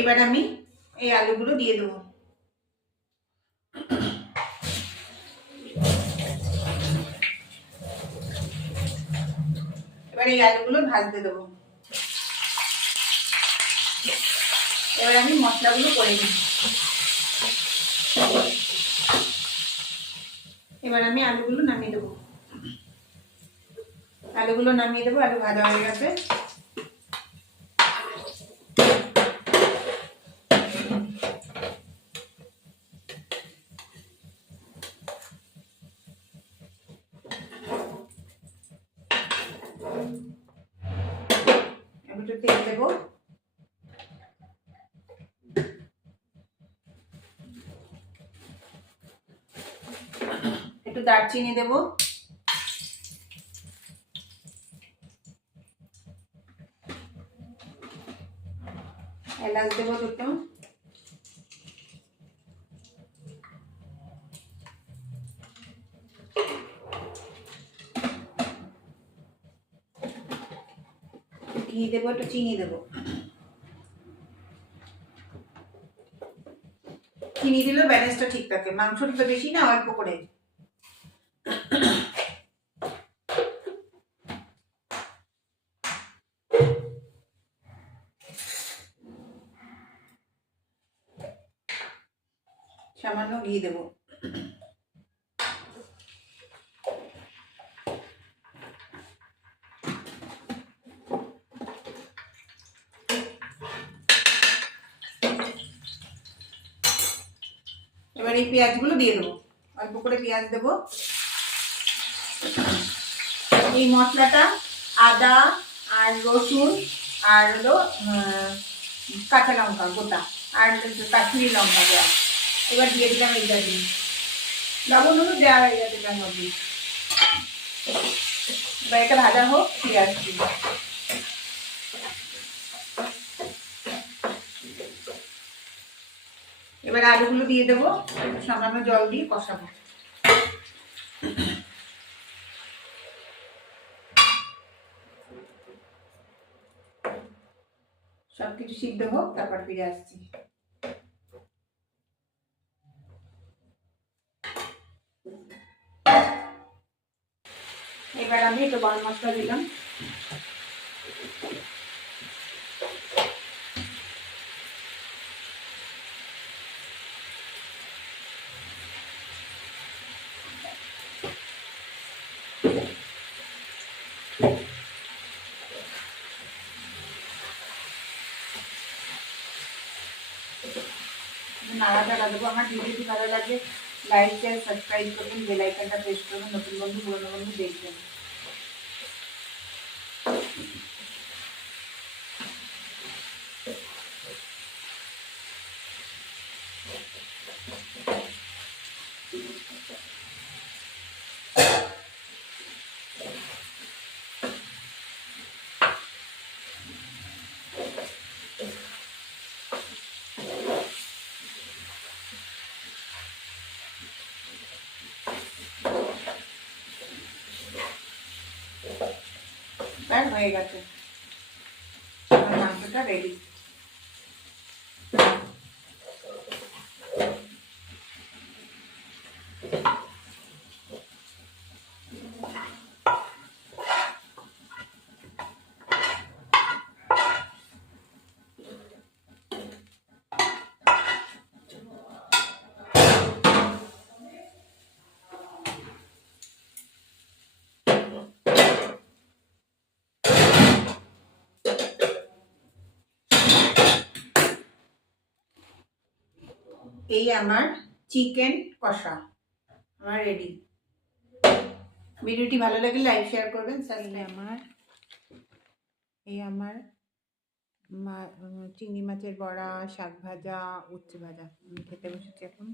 এবার আমি এই আলুগুলো দিয়ে দেবো। এবার এই আলুগুলো ভাজতে দেবো। এবার আমি মশলাগুলো করে দিই। এবার আমি আলুগুলো নামিয়ে দেবো। আলু ভাজা হয়ে গেছে। একটু তেল দেবো। একটু দারচিনি দেবো। এলাচ দেবো দুটো। ঘি দেবো, একটু চিনি দেবো। চিনি দিলেও ব্যালেন্সটা ঠিক থাকে। মাংসটা তো বেশি না, অল্প করে। সামান্য ঘি দেবো। এবার এই পেঁয়াজগুলো দিয়ে দেবো। অল্প করে পেঁয়াজ দেবো। এই মশলাটা আদা আর রসুন আর হলো কাঁচা লঙ্কা গোটা আর কাশ্মীরি লঙ্কা দেওয়া। এবার দিয়ে দিলাম এইটা দিয়ে লবণ হলুদ দেওয়া হয়ে গেছে তার মধ্যে। এবার এটা ভাজা হোক, ফিরে আসছি। এবার আলুগুলো দিয়ে দেবো, সামান্য জল দিয়ে কষাবো। সবকিছু সিদ্ধ হোক, তারপর ফিরে আসছি। এবার আমি একটু গরম মশলা দিলাম। নাড়াচাড়া দেবো। আমার ভিডিওটি ভালো লাগে লাইক শেয়ার সাবস্ক্রাইব করবেন, বেল আইকনটা প্রেস করবেন, নতুন বন্ধু পুরনো বন্ধু দেখবেন। ব্যাস হয়ে গেছে, আমার মাংসটা রেডি। এই আমার চিকেন কষা আমার রেডি। ভিডিওটি ভালো লাগলে লাইক শেয়ার করবেন। এই আমার চিংড়ি মাছের বড়া, শাক ভাজা, উচ্ছে ভাজা। আমি খেতে বসেছি এখন।